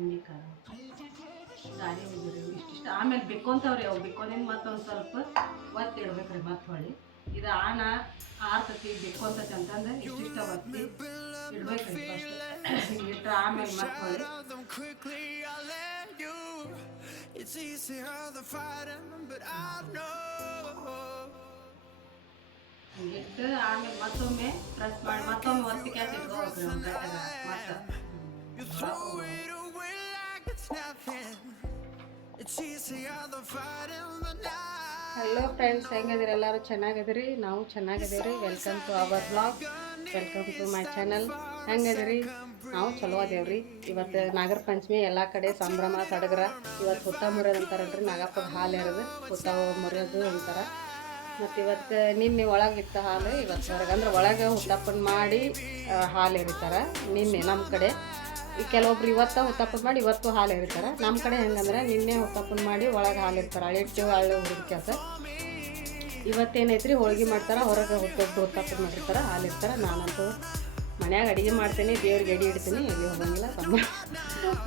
ಹುಣ್ಣಿಕಾಳು ದಾರಿ ಹೋಗಿರಿ ಇಷ್ಟಿಷ್ಟ. ಆಮೇಲೆ ಬೆಕ್ಕೊಂತವ್ರಿ ಅವು ಬೆಕ್ಕೊಂಡಿನ ಮತ್ತೊಂದು ಸ್ವಲ್ಪ ಒತ್ತಿ ಇಡ್ಬೇಕ್ರಿ. ಮತ್ತೆ ಹೊಳ್ಳಿ ಇದು ಆನ ಆರ್ತತಿ ಬೆಕ್ಕೊಂತತಿ ಅಂತಂದ್ರೆ ಇಷ್ಟಿಷ್ಟ ಒತ್ತಿ ಇಡ್ಬೇಕ್ರಿ. ಫಸ್ಟ್ ಇಟ್ರ ಆಮೇಲೆ ಮತ್ತೆ ಹೊಳ್ಳಿ ಇಟ್ಟು ಆಮೇಲೆ ಮತ್ತೊಮ್ಮೆ ಪ್ರೆಸ್ ಮಾಡಿ ಮತ್ತೊಮ್ಮೆ ಒತ್ತಿ ಕ್ಯಾಚ್ ಇಟ್ಕೋಬೇಕ್ರಿ. ಒಂದು ಗಂಟೆಗ ಮತ್ತೆ ಹಲೋ ಫ್ರೆಂಡ್ಸ್, ಹೆಂಗದಿರಿ? ಎಲ್ಲರೂ ಚೆನ್ನಾಗಿದ್ದೀರಿ? ನಾವು ಚೆನ್ನಾಗಿದ್ದೀವಿ. Welcome to our blog, welcome to my channel. ಹೆಂಗದಿರಿ? ನಾವು ಚಲೋ ಅದೇವ್ರಿ. ಇವತ್ತು ನಾಗರ ಪಂಚಮಿ ಎಲ್ಲ ಕಡೆ ಸಂಭ್ರಮ ಸಡಗರ. ಇವತ್ತು ಹುತ್ತ ಮುರಿಯೋದು ಅಂತಾರಲ್ರಿ, ನಾಗಪ್ಪಗೆ ಹಾಲು ಎರೆದು ಹುತ್ತ ಮುರಿಯೋದು ಅಂತಾರೆ. ಮತ್ತು ಇವತ್ತು ನಿನ್ನೆ ಒಳಗಿತ್ತ ಹಾಲು ಇವತ್ತು ಹೊರಗೆ ಅಂದ್ರೆ ಒಳಗೆ ಹುತ್ತಪ್ಪನ ಮಾಡಿ ಹಾಲು ಎರಿತಾರೆ. ನಿನ್ನೆ ನಮ್ಮ ಕಡೆ ಕೆಲವೊಬ್ರು ಇವತ್ತು ಹುತ್ತಪ್ಪನ ಮಾಡಿ ಇವತ್ತು ಹಾಲು ಎರಿತಾರೆ. ನಮ್ಮ ಕಡೆ ಹೆಂಗಂದ್ರೆ ನಿನ್ನೆ ಹುತ್ತಪ್ಪನ ಮಾಡಿ ಒಳಗೆ ಹಾಲು ಇರ್ತಾರೆ. ಅಳಿಟ್ಟು ಹಳ್ಳಿ ಹುರಿದ ಕೆಲಸ. ಇವತ್ತೇನೈತ್ರಿ, ಹೋಳಿಗೆ ಮಾಡ್ತಾರೆ, ಹೊರಗೆ ಹುತ್ತಪ್ಪನ ಮಾಡಿರ್ತಾರೆ, ಹಾಲು ಇರ್ತಾರೆ. ನಾನಂತೂ ಮನ್ಯಾಗ ಅಡುಗೆ ಮಾಡ್ತೀನಿ, ದೇವ್ರಿಗೆ ಎಡೆ ಇಡ್ತೀನಿ, ಎಲ್ಲಿ ಹೋಗಂಗಿಲ್ಲ.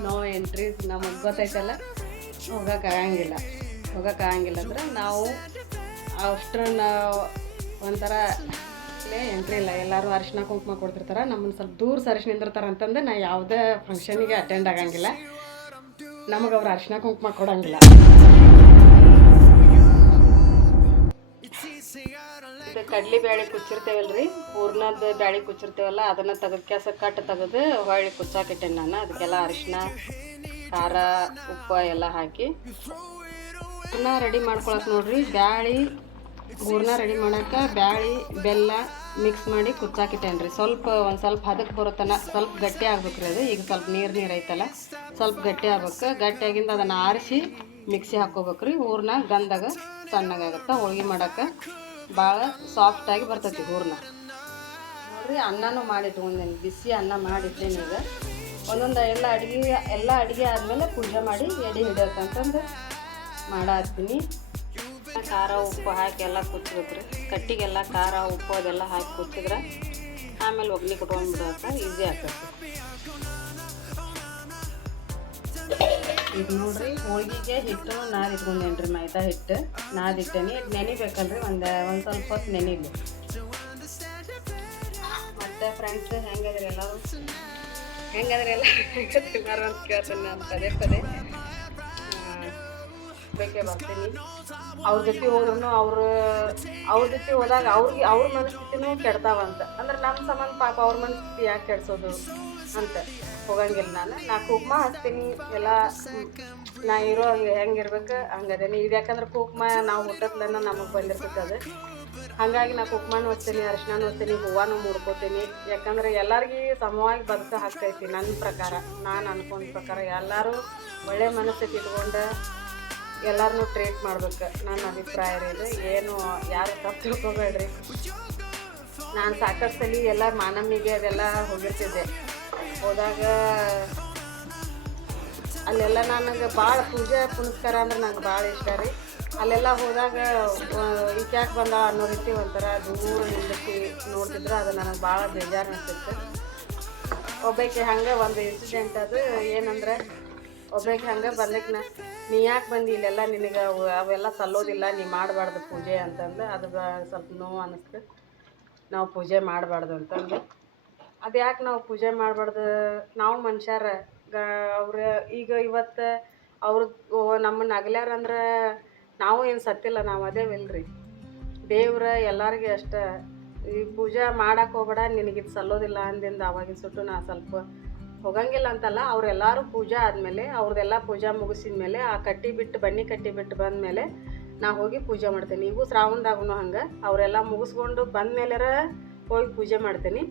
ನೋ ಎಂಟ್ರಿ, ನಮಗೆ ಗೊತ್ತೈತಲ್ಲ, ಹೋಗೋಕ್ಕಾಗಂಗಿಲ್ಲ ಅಂದ್ರೆ ನಾವು ಅಷ್ಟ್ರನ್ನ ಒಂಥರ ಎಂಟ್ರಿ ಇಲ್ಲ. ಎಲ್ಲರೂ ಅರಿಶಿನ ಕುಂಕುಮ ಕೊಡ್ತಿರ್ತಾರೆ. ನಮ್ಮನ್ನು ಸ್ವಲ್ಪ ದೂರ ಸರಿಸಿ ನಿಂದಿರ್ತಾರೆ ಅಂತಂದು ನಾ ಯಾವುದೇ ಫಂಕ್ಷನಿಗೆ ಅಟೆಂಡ್ ಆಗಂಗಿಲ್ಲ. ನಮಗೆ ಅವ್ರು ಅರಿಶಿನ ಕುಂಕುಮ ಕೊಡಂಗಿಲ್ಲ. ಇದು ಕಡ್ಲಿ ಬ್ಯಾಳೆ ಕುಚ್ಚಿರ್ತೇವಲ್ರಿ, ಹೂರ್ಣದ ಬ್ಯಾಳೆ ಕುಚ್ಚಿರ್ತೇವಲ್ಲ, ಅದನ್ನು ತೆಗೆದು ಕೆಸ ಕಟ್ಟು ತೆಗೆದು ಹೊಳ್ಳಿ ಕುಚ್ಚಾಕಿಟ್ಟೇನೆ ನಾನು. ಅದಕ್ಕೆಲ್ಲ ಅರಿಶಿನ, ಖಾರ, ಉಪ್ಪು ಎಲ್ಲ ಹಾಕಿ ಹೂರ್ಣ ರೆಡಿ ಮಾಡ್ಕೊಳಕ್ಕೆ ನೋಡ್ರಿ. ಬ್ಯಾಳೆ ಹೂರ್ಣ ರೆಡಿ ಮಾಡೋಕೆ ಬ್ಯಾಳೆ ಬೆಲ್ಲ ಮಿಕ್ಸ್ ಮಾಡಿ ಕುಚ್ಚಾಕಿಟ್ಟೇನೆ ರೀ. ಒಂದು ಸ್ವಲ್ಪ ಹದಕ್ಕೆ ಬರುತ್ತಾನ, ಸ್ವಲ್ಪ ಗಟ್ಟಿ ಆಗ್ಬೇಕ್ರಿ. ಅದು ಈಗ ಸ್ವಲ್ಪ ನೀರು ಐತಲ್ಲ, ಸ್ವಲ್ಪ ಗಟ್ಟಿ ಆಗ್ಬೇಕು. ಗಟ್ಟಿಯಾಗಿಂದ ಅದನ್ನು ಆರಿಸಿ ಮಿಕ್ಸಿ ಹಾಕ್ಕೋಬೇಕ್ರಿ. ಹೂರ್ಣ ಗಂದಾಗ ಸಣ್ಣಗಾಗುತ್ತೆ. ಹೋಳಿಗೆ ಮಾಡೋಕೆ ಭಾಳ ಸಾಫ್ಟಾಗಿ ಬರ್ತೈತಿ ಹೂರ್ಣ. ನೋಡಿರಿ, ಅನ್ನನೂ ಮಾಡಿಟ್ಕೊಂಡೇನೆ, ಬಿಸಿ ಅನ್ನ ಮಾಡಿಟ್ಟೇನೆ. ಈಗ ಒಂದೊಂದು ಎಲ್ಲ ಅಡುಗೆ ಆದಮೇಲೆ ಪೂಜೆ ಮಾಡಿ ಎಡೆ ಹಿಡಿಯೋಕ್ಕಂತಂದು ಮಾಡಾಕ್ತೀನಿ. ಖಾರ ಉಪ್ಪು ಹಾಕಿ ಎಲ್ಲ ಕುಚ್ಬೇಕ್ರಿ. ಕಟ್ಟಿಗೆಲ್ಲ ಖಾರ ಉಪ್ಪು ಅದೆಲ್ಲ ಹಾಕಿ ಕುಚ್ಚಿದ್ರೆ ಆಮೇಲೆ ಒಗ್ಗರಣೆ ಕುಟ್ಕೊಂಡ್ಬಿಡೋಕೆ ಈಸಿ ಆಗ್ತೈತಿ. ಈಗ ನೋಡ್ರಿ, ಹೋಳಿಗೆಗೆ ಹಿಟ್ಟು ನಾದಿಟ್ಕೊಂಡೇನಿ ರೀ. ಮೈದಾ ಹಿಟ್ಟು ನಾದಿಟ್ಟೇನಿ. ನೆನಿಬೇಕಲ್ರಿ, ಒಂದು ಸ್ವಲ್ಪ ಹೊತ್ತು ನೆನಿಲಿ. ಮತ್ತು ಫ್ರೆಂಡ್ಸ್, ಹೆಂಗದ್ರಿ ಎಲ್ಲರೂ? ಎಲ್ಲರೂ ಅಂತ ಕೇಳ್ತೀನಿ ನಾನು ಪದೇ ಬೇಕೇ ಬರ್ತೀನಿ. ಅವ್ರ ಜೊತೆ ಹೋದ್ರೂ ಅವ್ರ ಜೊತೆ ಹೋದಾಗ ಅವ್ರ ಮನಸ್ಥಿತಿನೂ ಕೆಡ್ತಾವಂತ. ಅಂದ್ರೆ ನಮ್ಮ ಸಂಬಂಧ ಪಾಪ ಅವ್ರ ಮನಸ್ಥಿತಿ ಯಾಕೆ ಕೆಡ್ಸೋದು ಅಂತ ಹೋಗಂಗಿಲ್ಲ. ನಾ ಕುಂಕುಮ ಹಚ್ತೀನಿ. ಎಲ್ಲ ನಾ ಇರೋ ಹೆಂಗಿರ್ಬೇಕು ಹಂಗದೇನಿ. ಇದು ಯಾಕಂದ್ರೆ ಕುಂಕುಮ ನಾವು ಹುಟ್ಟತ್ಲನ್ನ ನಮಗೆ ಬಂದಿರ್ತೈತೆ ಅದು. ಹಾಗಾಗಿ ನಾ ಕುಂಕುಮನೂ ಹಚ್ತೀನಿ, ಅರಿಶಿನೂ ಹಚ್ತೀನಿ, ಹೂವನೂ ಮುಡ್ಕೋತೀನಿ. ಯಾಕಂದ್ರೆ ಎಲ್ಲರಿಗೂ ಸಮವಾಗಿ ಬದುಕ ಹಾಕೈತಿ. ನನ್ನ ಪ್ರಕಾರ, ನಾನು ಅನ್ಕೊಂಡ ಪ್ರಕಾರ ಎಲ್ಲರೂ ಒಳ್ಳೆ ಮನಸ್ಥಿತಿ ಇಟ್ಕೊಂಡು ಎಲ್ಲರನ್ನೂ ಟ್ರೀಟ್ ಮಾಡ್ಬೇಕು. ನನ್ನ ಅಭಿಪ್ರಾಯ ಇದು. ಏನು ಯಾರು ತಪ್ಪು ತಿಳ್ಕೊಬೇಡ್ರಿ. ನಾನು ಸಾಕಷ್ಟು ಸಲ ಎಲ್ಲ ಮಾನಮ್ಮಿಗೆ ಅದೆಲ್ಲ ಹೋಗಿರ್ತಿದ್ದೆ. ಹೋದಾಗ ಅಲ್ಲೆಲ್ಲ ನನಗೆ ಭಾಳ ಪೂಜೆ ಪುನಸ್ಕಾರ ಅಂದ್ರೆ ನಂಗೆ ಭಾಳ ಇಷ್ಟ ರೀ. ಅಲ್ಲೆಲ್ಲ ಹೋದಾಗ ಈಕೆ ಯಾಕೆ ಬಂದ ಅನ್ನೋ ರೀತಿ ಒಂಥರ ದೂರ ನಿಂದಿಸಿ ನೋಡ್ತಿದ್ರೆ ಅದು ನನಗೆ ಭಾಳ ಬೇಜಾರು ಅನಿಸ್ತಿತ್ತು. ಒಬ್ಬಾಕೆ ಹಂಗೆ ಒಂದು ಇನ್ಸಿಡೆಂಟ್. ಅದು ಏನಂದ್ರೆ, ಒಬ್ಬಾಕೆ ಹಂಗೆ ಬಂದಕ್ಕೆ ನೀ ಯಾಕೆ ಬಂದು ಇಲ್ಲೆಲ್ಲ ನಿನಗೆ ಅವೆಲ್ಲ ಸಲ್ಲೋದಿಲ್ಲ, ನೀ ಮಾಡಬಾರ್ದು ಪೂಜೆ ಅಂತಂದು. ಅದು ಸ್ವಲ್ಪ ನೋವು ಅನ್ನಿಸ್ತು. ನಾವು ಪೂಜೆ ಮಾಡಬಾರ್ದು ಅಂತಂದು. ಅದು ಯಾಕೆ ನಾವು ಪೂಜೆ ಮಾಡಬಾರ್ದು? ನಾವು ಮನುಷ್ಯರ ಅವ್ರು ಈಗ ಇವತ್ತು ಅವ್ರು ನಮ್ಮನ್ನು ಅಗಲ್ಯಾರಂದ್ರೆ ನಾವು ಏನು ಸತ್ತಿಲ್ಲ, ನಾವು ಅದೇವಿಲ್ರಿ. ದೇವ್ರ ಎಲ್ಲರಿಗೆ ಅಷ್ಟೇ. ಈ ಪೂಜೆ ಮಾಡಕ್ಕೆ ಹೋಗ್ಬೇಡ, ನಿನಗಿದು ಸಲ್ಲೋದಿಲ್ಲ ಅಂದಿಂದ ಅವಾಗಿನ ಸುಟ್ಟು ನಾ ಸ್ವಲ್ಪ ಹೋಗಂಗಿಲ್ಲ ಅಂತಲ್ಲ. ಅವರೆಲ್ಲರೂ ಪೂಜೆ ಆದಮೇಲೆ ಅವ್ರದ್ದೆಲ್ಲ ಪೂಜೆ ಮುಗಿಸಿದ ಮೇಲೆ ಆ ಬನ್ನಿ ಕಟ್ಟಿ ಬಿಟ್ಟು ಬಂದಮೇಲೆ ನಾ ಹೋಗಿ ಪೂಜೆ ಮಾಡ್ತೇನೆ. ನೀವು ಶ್ರಾವಣದಾಗೂ ಹಂಗೆ ಅವರೆಲ್ಲ ಮುಗಿಸ್ಕೊಂಡು ಬಂದಮೇಲೆ ಹೋಗಿ ಪೂಜೆ ಮಾಡ್ತೀನಿ.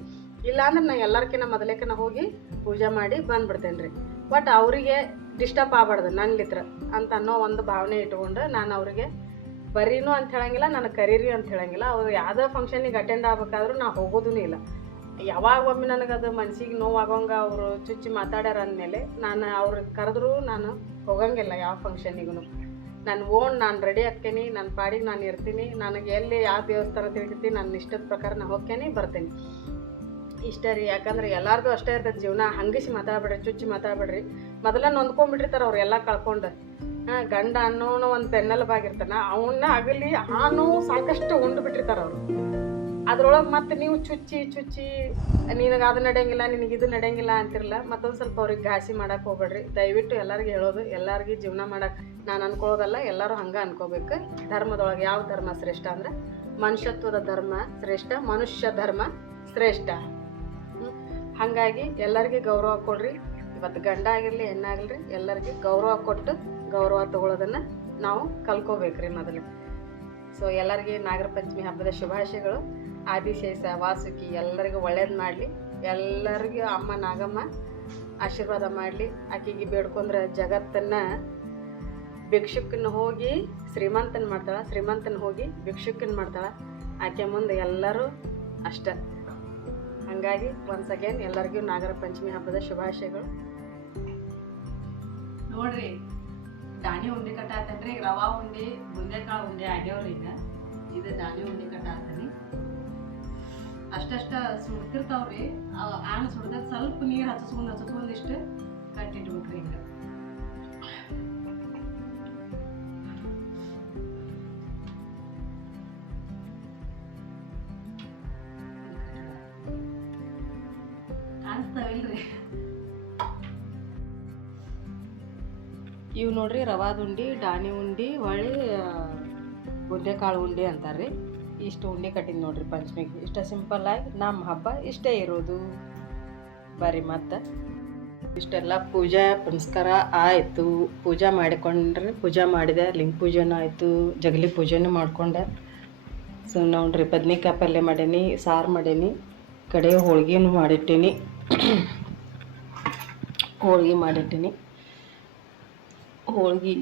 ಇಲ್ಲಾಂದ್ರೆ ನಾ ಎಲ್ಲರ್ಕಿನ್ನ ಮೊದಲೇಕ ನಾ ಹೋಗಿ ಪೂಜೆ ಮಾಡಿ ಬಂದುಬಿಡ್ತೇನೆ ರೀ. ಬಟ್ ಅವರಿಗೆ ಡಿಸ್ಟರ್ಬ್ ಆಗಬಾರ್ದು ನನ್ಲಿತ್ರ ಅಂತ ಅನ್ನೋ ಒಂದು ಭಾವನೆ ಇಟ್ಕೊಂಡು ನಾನು ಅವರಿಗೆ ಬರೀನೂ ಅಂತ ಹೇಳಂಗಿಲ್ಲ, ನನಗೆ ಕರೀರಿ ಅಂತ ಹೇಳಂಗಿಲ್ಲ. ಅವ್ರು ಯಾವುದೋ ಫಂಕ್ಷನಿಗೆ ಅಟೆಂಡ್ ಆಗ್ಬೇಕಾದ್ರೂ ನಾ ಹೋಗೋದೂ ಇಲ್ಲ. ಯಾವಾಗ ಒಮ್ಮೆ ನನಗದು ಮನ್ಸಿಗೆ ನೋವಾಗೋಂಗೆ ಅವರು ಚುಚ್ಚಿ ಮಾತಾಡ್ಯಾರ ಅಂದಮೇಲೆ ನಾನು ಅವ್ರಿಗೆ ಕರೆದ್ರೂ ನಾನು ಹೋಗಂಗಿಲ್ಲ ಯಾವ ಫಂಕ್ಷನಿಗೂ. ನಾನು ರೆಡಿ ಆಗ್ತೀನಿ, ನನ್ನ ಪಾಡಿಗೆ ನಾನು ಇರ್ತೀನಿ. ನನಗೆ ಎಲ್ಲಿ ಯಾವ ದೇವಸ್ಥಾನ ತಿಳ್ಕೊತೀನಿ, ನನ್ನ ಇಷ್ಟದ ಪ್ರಕಾರ ನಾನು ಹೋಗ್ತೇನೆ ಬರ್ತೀನಿ. ಇಷ್ಟ ರೀ. ಯಾಕಂದ್ರೆ ಎಲ್ಲರಿಗೂ ಅಷ್ಟೇ ಇರ್ತೈತೆ ಜೀವನ. ಹಂಗಿಸಿ ಮಾತಾಡ್ಬೇಡ್ರಿ, ಚುಚ್ಚಿ ಮಾತಾಡ್ಬೇಡ್ರಿ. ಮೊದಲ ನೊಂದ್ಕೊಂಡ್ಬಿಟ್ಟಿರ್ತಾರೆ ಅವ್ರು ಎಲ್ಲ ಕಳ್ಕೊಂಡು. ಗಂಡ ಅನ್ನೋನು ಒಂದು ಬೆನ್ನೆಲುಬಾಗಿರ್ತಾನೆ, ಅವನ್ನ ಆಗಲಿ ಆ ನೋವು ಸಾಕಷ್ಟು ಉಂಡು ಬಿಟ್ಟಿರ್ತಾರೆ ಅವರು. ಅದ್ರೊಳಗೆ ಮತ್ತೆ ನೀವು ಚುಚ್ಚಿ ನಿನಗೆ ಅದು ನಡೆಯಂಗಿಲ್ಲ, ನಿನಗೆ ಇದು ನಡೆಯಂಗಿಲ್ಲ ಅಂತಿರಲ್ಲ. ಮತ್ತೊಂದು ಸ್ವಲ್ಪ ಅವ್ರಿಗೆ ಘಾಸಿ ಮಾಡಕ್ಕೆ ಹೋಗ್ಬೇಡ್ರಿ. ದಯವಿಟ್ಟು ಎಲ್ಲರಿಗೂ ಹೇಳೋದು, ಎಲ್ಲರಿಗೂ ಜೀವನ ಮಾಡಕ್ಕೆ ನಾನು ಅನ್ಕೊಳ್ಳೋದಲ್ಲ, ಎಲ್ಲರೂ ಹಂಗೆ ಅನ್ಕೋಬೇಕು. ಧರ್ಮದೊಳಗೆ ಯಾವ ಧರ್ಮ ಶ್ರೇಷ್ಠ ಅಂದ್ರೆ ಮನುಷ್ಯತ್ವದ ಧರ್ಮ ಶ್ರೇಷ್ಠ, ಮನುಷ್ಯ ಧರ್ಮ ಶ್ರೇಷ್ಠ. ಹಾಗಾಗಿ ಎಲ್ಲರಿಗೂ ಗೌರವ ಕೊಡ್ರಿ. ಇವತ್ತು ಗಂಡ ಆಗಿರಲಿ ಹೆಣ್ಣಾಗಿಲ್ರಿ, ಎಲ್ಲರಿಗೂ ಗೌರವ ಕೊಟ್ಟು ಗೌರವ ತಗೊಳ್ಳೋದನ್ನು ನಾವು ಕಲ್ಕೋಬೇಕ್ರಿ ಮೊದಲು. ಸೊ ಎಲ್ಲರಿಗೆ ನಾಗರ ಪಂಚಮಿ ಹಬ್ಬದ ಶುಭಾಶಯಗಳು. ಆದಿಶೇಷ ವಾಸುಕಿ ಎಲ್ಲರಿಗೂ ಒಳ್ಳೇದು ಮಾಡಲಿ. ಎಲ್ಲರಿಗೂ ಅಮ್ಮ ನಾಗಮ್ಮ ಆಶೀರ್ವಾದ ಮಾಡಲಿ. ಆಕೆಗೆ ಬೇಡ್ಕೊಂಡ್ರೆ ಜಗತ್ತನ್ನು ಭಿಕ್ಷುಕನ ಹೋಗಿ ಶ್ರೀಮಂತನ ಮಾಡ್ತಾಳೆ, ಶ್ರೀಮಂತನ ಹೋಗಿ ಭಿಕ್ಷುಕನ ಮಾಡ್ತಾಳೆ. ಆಕೆ ಮುಂದೆ ಎಲ್ಲರೂ ಅಷ್ಟ. ಹಾಗಾಗಿ ಒನ್ಸ್ ಅಗೇನ್ ಎಲ್ಲರಿಗೂ ನಾಗರ ಪಂಚಮಿ ಹಬ್ಬದ ಶುಭಾಶಯಗಳು. ನೋಡ್ರಿ, ದಾಣಿ ಉಂಡೆ ಕಟ್ಟಾತನ್ರಿ. ಈಗ ರವಾ ಉಂಡೆ, ಬುಂದೆಕಾಳು ಉಂಡೆ ಆಗ್ಯಾವ್ರಿ. ಈಗ ಇದು ದಾಣಿ ಉಂಡೆ ಕಟ್ಟಾತನಿ. ಅಷ್ಟಷ್ಟ ಸುಡ್ತಿರ್ತಾವ್ರಿ. ಆನ್ ಸುಡ್ದಾಗ ಸ್ವಲ್ಪ ನೀರು ಹಚ್ಚಿಸ್ಕೊಂಡು ಇಷ್ಟು ಕಟ್ಟಿಟ್ಬಿಟ್ರಿ. ಈಗ ಕಾಣಿಸ್ತಾವಿಲ್ರಿ ಇವು ನೋಡ್ರಿ, ರವಾದ ಉಂಡೆ, ದಾಣಿ ಉಂಡೆ, ಹೊಳ್ಳಿ ಬುಂದೆಕಾಳು ಉಂಡೆ ಅಂತಾರೆ. ಇಷ್ಟು ಉಂಡೆ ಕಟ್ಟಿದ್ದು ನೋಡ್ರಿ ಪಂಚಮಿಗೆ. ಇಷ್ಟ ಸಿಂಪಲ್ಲಾಗಿ ನಮ್ಮ ಹಬ್ಬ ಇಷ್ಟೇ ಇರೋದು. ಬರ್ರಿ ಮತ್ತೆ ಇಷ್ಟೆಲ್ಲ ಪೂಜಾ ಪುನಸ್ಕಾರ ಆಯಿತು. ಪೂಜೆ ಮಾಡಿಕೊಂಡ್ರೆ ಪೂಜೆ ಮಾಡಿದೆ, ಲಿಂಗ ಪೂಜೆನೂ ಆಯಿತು, ಜಗಲಿ ಪೂಜೆನೂ ಮಾಡ್ಕೊಂಡೆ. ಸೊ ನೋಡ್ರಿ, ಬದ್ನಿಕಾಯಿ ಪಲ್ಯ ಮಾಡೀನಿ, ಸಾರು ಮಾಡೀನಿ, ಕಡೆ ಹೋಳ್ಗೆನೂ ಮಾಡಿಟ್ಟೀನಿ. ಹೋಳ್ಗೆ.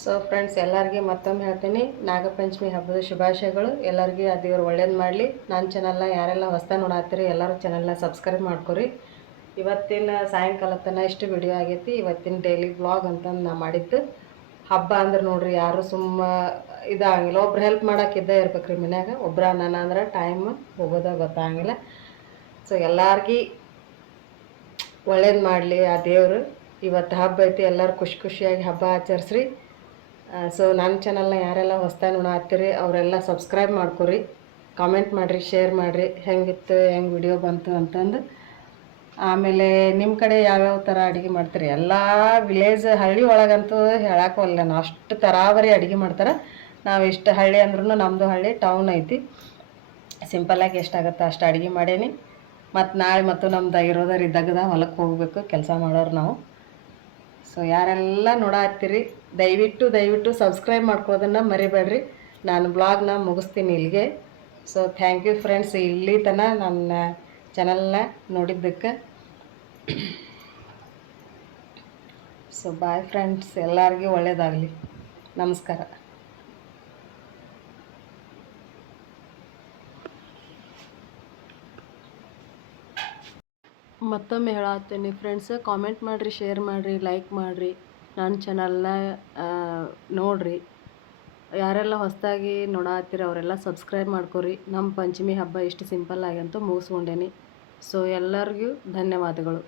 ಸೊ ಫ್ರೆಂಡ್ಸ್, ಎಲ್ಲರಿಗೆ ಮತ್ತೊಮ್ಮೆ ಹೇಳ್ತೀನಿ ನಾಗಪಂಚಮಿ ಹಬ್ಬದ ಶುಭಾಶಯಗಳು. ಎಲ್ಲರಿಗೂ ಆ ದೇವ್ರು ಒಳ್ಳೇದು ಮಾಡಲಿ. ನನ್ನ ಚಾನಲ್ನ ಯಾರೆಲ್ಲ ಹೊಸ್ತಾ ನೋಡತ್ತೀರಿ ಎಲ್ಲರೂ ಚಾನಲ್ನ ಸಬ್ಸ್ಕ್ರೈಬ್ ಮಾಡ್ಕೊರಿ. ಇವತ್ತಿನ ಸಾಯಂಕಾಲ ತನಕ ಇಷ್ಟು ವಿಡಿಯೋ ಆಗೈತಿ. ಇವತ್ತಿನ ಡೈಲಿ ವ್ಲಾಗ್ ಅಂತಂದು ನಾ ಮಾಡಿದ್ದು. ಹಬ್ಬ ಅಂದ್ರೆ ನೋಡ್ರಿ, ಯಾರು ಸುಮ್ಮ ಇದಾಗಿಲ್ಲ, ಒಬ್ರು ಹೆಲ್ಪ್ ಮಾಡೋಕ್ಕಿದ್ದೇ ಇರ್ಬೇಕ್ರಿ ಮನ್ಯಾಗ. ಒಬ್ರು ನಾನು ಅಂದ್ರೆ ಟೈಮ್ ಹೋಗೋದ ಗೊತ್ತಾಗಿಲ್ಲ. ಸೊ ಎಲ್ಲರಿಗೂ ಒಳ್ಳೇದು ಮಾಡಲಿ ಆ ದೇವರು. ಇವತ್ತು ಹಬ್ಬ ಐತಿ, ಎಲ್ಲರೂ ಖುಷಿಯಾಗಿ ಹಬ್ಬ ಆಚರಿಸ್ರಿ. ಸೊ ನನ್ನ ಚಾನಲ್ನ ಯಾರೆಲ್ಲ ಹೊಸ್ದಾಗಿ ನೋಡತ್ತೀರಿ ಅವರೆಲ್ಲ ಸಬ್ಸ್ಕ್ರೈಬ್ ಮಾಡ್ಕೊರಿ, ಕಾಮೆಂಟ್ ಮಾಡಿರಿ, ಶೇರ್ ಮಾಡಿರಿ, ಹೆಂಗಿತ್ತು, ಹೆಂಗೆ ವಿಡಿಯೋ ಬಂತು ಅಂತಂದು. ಆಮೇಲೆ ನಿಮ್ಮ ಕಡೆ ಯಾವ್ಯಾವ ಥರ ಅಡುಗೆ ಮಾಡ್ತೀರಿ? ಎಲ್ಲ ವಿಲೇಜ್ ಹಳ್ಳಿ ಒಳಗಂತೂ ಹೇಳಕ್ಕಲ್ಲ, ನಾನು ಅಷ್ಟು ತರಾವರಿ ಅಡುಗೆ ಮಾಡ್ತಾರೆ. ನಾವು ಇಷ್ಟು ಹಳ್ಳಿ ಅಂದ್ರೂ ನಮ್ಮದು ಹಳ್ಳಿ ಟೌನ್ ಐತಿ. ಸಿಂಪಲ್ಲಾಗಿ ಎಷ್ಟಾಗುತ್ತೆ ಅಷ್ಟು ಅಡುಗೆ ಮಾಡೇನಿ. ಮತ್ತು ನಾಳೆ ಮತ್ತು ನಮ್ದು ಇರೋದರಿ ದಗ್ದ ಹೊಲಕ್ಕೆ ಹೋಗಬೇಕು, ಕೆಲಸ ಮಾಡೋರು ನಾವು. ಸೊ ಯಾರೆಲ್ಲ ನೋಡತ್ತೀರಿ ದಯವಿಟ್ಟು ಸಬ್ಸ್ಕ್ರೈಬ್ ಮಾಡ್ಕೋದನ್ನು ಮರಿಬೇಡ್ರಿ. ನಾನು ಬ್ಲಾಗ್ನ ಮುಗಿಸ್ತೀನಿ ಇಲ್ಲಿಗೆ. ಸೊ ಥ್ಯಾಂಕ್ ಯು ಫ್ರೆಂಡ್ಸ್, ಇಲ್ಲಿ ತನಕ ನನ್ನ ಚಾನಲ್ನ ನೋಡಿದ್ದಕ್ಕೆ. ಸೊ ಬಾಯ್ ಫ್ರೆಂಡ್ಸ್, ಎಲ್ಲರಿಗೂ ಒಳ್ಳೆಯದಾಗಲಿ. ನಮಸ್ಕಾರ. ಮತ್ತೊಮ್ಮೆ ಹೇಳತ್ತೀನಿ ಫ್ರೆಂಡ್ಸ್, ಕಾಮೆಂಟ್ ಮಾಡಿರಿ, ಶೇರ್ ಮಾಡಿರಿ, ಲೈಕ್ ಮಾಡಿರಿ, ನನ್ನ ಚಾನಲ್ನ ನೋಡಿರಿ. ಯಾರೆಲ್ಲ ಹೊಸದಾಗಿ ನೋಡತ್ತೀರ ಅವರೆಲ್ಲ ಸಬ್ಸ್ಕ್ರೈಬ್ ಮಾಡ್ಕೊರಿ. ನಮ್ಮ ಪಂಚಮಿ ಹಬ್ಬ ಇಷ್ಟು ಸಿಂಪಲ್ಲಾಗಂತೂ ಮುಗಿಸ್ಕೊಂಡೇನಿ. ಸೊ ಎಲ್ಲರಿಗೂ ಧನ್ಯವಾದಗಳು.